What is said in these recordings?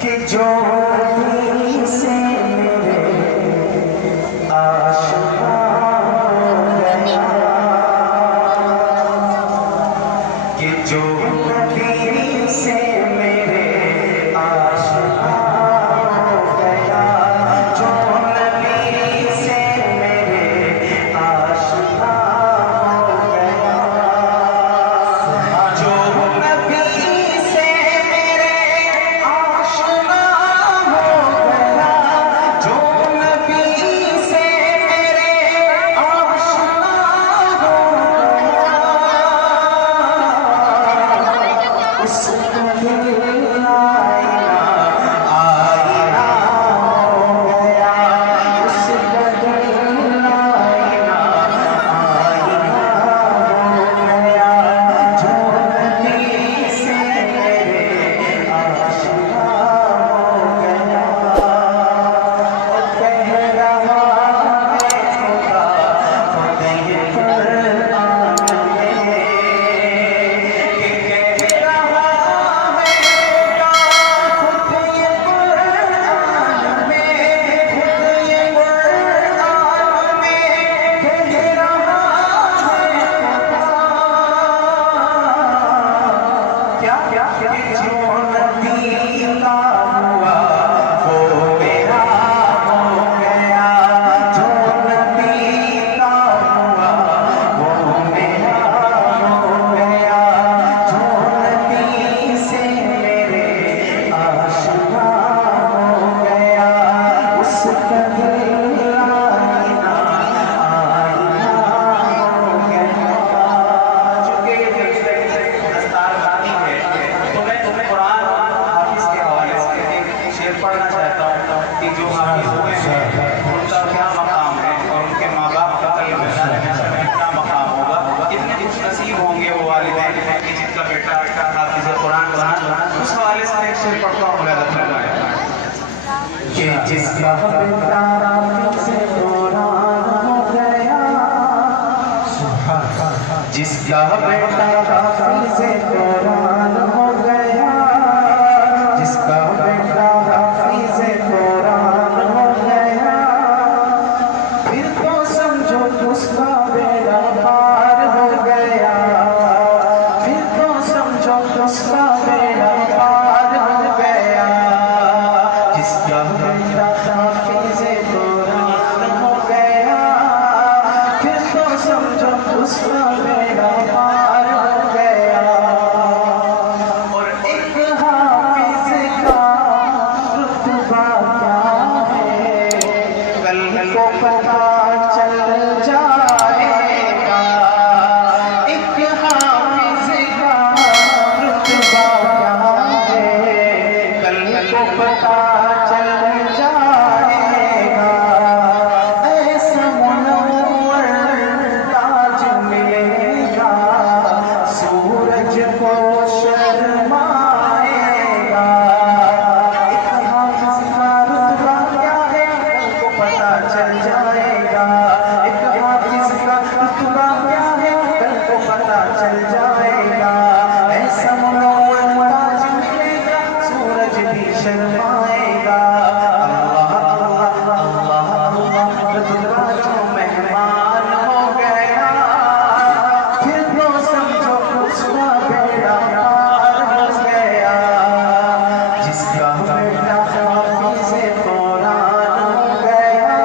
कि जो से मेरे आशिक़ा गया, कि जो नबी से मेरे आशिक़ा गया, जो नबी से मेरे आशिक़ा गया, जो नबी से मेरे आशिक़ा गया, जो नबी से मेरे आशिक़ा गया, उसका दिल आईना हो गया, उसका दिल आईना हो गया, जो नबी से मेरे आशिक़ा हो गया। और कह रहा है खुदा खुदाई कुरान में, कि कह रहा है खुदा खुदाई कुरान में, खुदाई कुरान में कह रहा है खुदा, क्या क्या क्या, जो नबी का हुआ वो मेरा हो गया, जो नबी का हुआ वो मेरा हो गया, जो नबी से मेरे आशिक़ा हो गया, उसका दिल आईना हो गया। चूंकि दस्तारदानी है तो मैं तुम्हें कुरान हाफिज़ के हवाले से एक शेर पढ़ना चाहता हूँ कि जो हाफिज़ हुए हैं उनका क्या मकाम है और उनके माँ बाप का कल मैदान में क्या मकाम होगा, कितने खुश नसीब होंगे वो वालिदैन कि जिनका बेटा हाफिज़ कुरान बना। उस हवाले से एक शेर पढ़ता हूँ मुलाज़ा फरमाएं कि जिसका बेटा हाफिज़ कुरान हो गया, जिसका बेटा हाफिज़ कुरान हो गया, जिसका बेटा हाफिज़ कुरान हो गया, फिर तो समझो उसका बेड़ा पार हो गया, फिर तो समझो उसका बेड़ा पार हो गया, जिसका बेटा हाफिज़ कुरान हो गया, फिर तो समझो उसका बेड़ा पार हो गया। और एक हाफिज़ का रुतबा क्या है, कल को पता चल जाएगा, एक हाफिज़ का रुतबा क्या है, कल को पता चल जाएगा। ऐसा मुनव्वर ताज मिलेगा, सूरज को शर्माएगा। एक हाफिज़ का रुतबा क्या है, कल को पता चल जाएगा, एक हाफिज़ का रुतबा क्या है, कल को पता चल जाएगा। ऐसा मुनव्वर ताज मिलेगा, सूरज भी शर्माएगा। अल्लाह अल्लाह अल्लाह रुतबा जो मेहमान हो गया, फिर तो समझो उसका बेड़ा पार हो गया, जिसका बेटा हाफिज़ कुरान हो गया,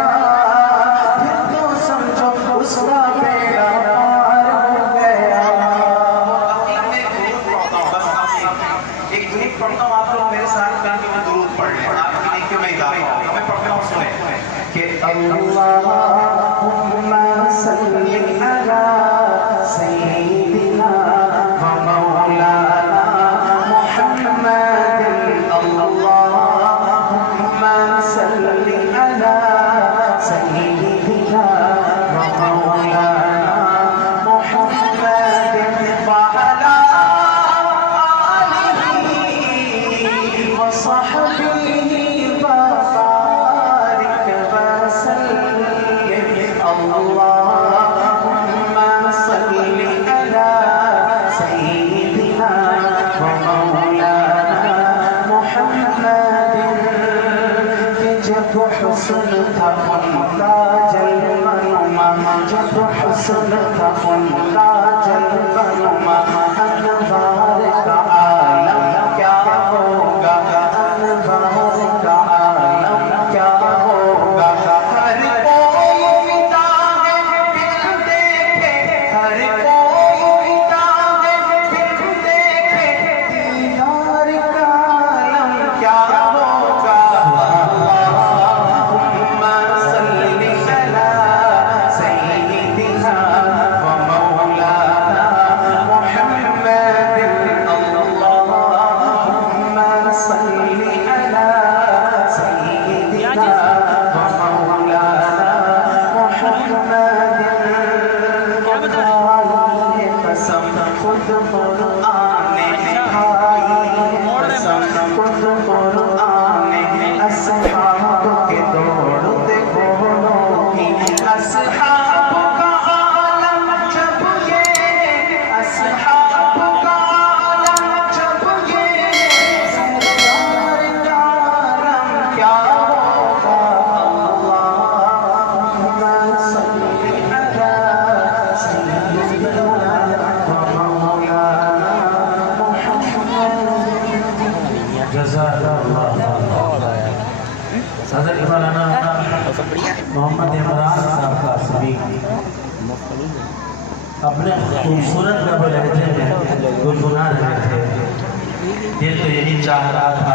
फिर तो समझो उसका बेड़ा पार हो गया। एक दुरूद पढ़ता हूँ, आप लोग मेरे साथ मिलकर वो दुरूद पढ़ लें, आपकी नेकी में इजाफा होगा। मैं पढ़ता हूँ, सुने कि अल्लाहुम्मा सल्ली अला सय्यिदिना व मौलाना मुहम्मदिन, अल्लाहुम्मा सल्ली अला वसहबिही वबारिक वसल्लिम अल्लाहुम्मा सल्लि अला सय्यिदिना व मौलाना मुहम्मदिन कि जब हुस्न था उनका जलवनुमा जब हुस्न था उनका जलवनुमा अनवार का आलम क्या होगा अनवार का आलम क्या होगा हर कोई फिदा है बिन देखे हर कोई फिदा है बिन देखे दीदार का आलम क्या होगा अल्लाहुम्मा सल्लि अला सय्यिदिना व मौलाना मुहम्मदिन अल्लाहुम्मा सल्लि अला सय्यिदिना व मौलाना मुहम्मदिन खाई कसम खुद कुरान ने खाई कसम खुद कुरान ने असहाब के दौड़ते घोड़ों की असहाब का आलम जब ये असहाब का आलम जब ये सरदार का आलम क्या होगा अल्लाहुम्मा सल्लि अला सय्यिदिना व मौलाना मुहम्मद। जज़ाकल्लाह। सदर मौलाना मोहम्मद इमरान साहब का सभी अपने खूबसूरत लहजे में गुनगुना रहे थे। दिल तो यही चाह रहा था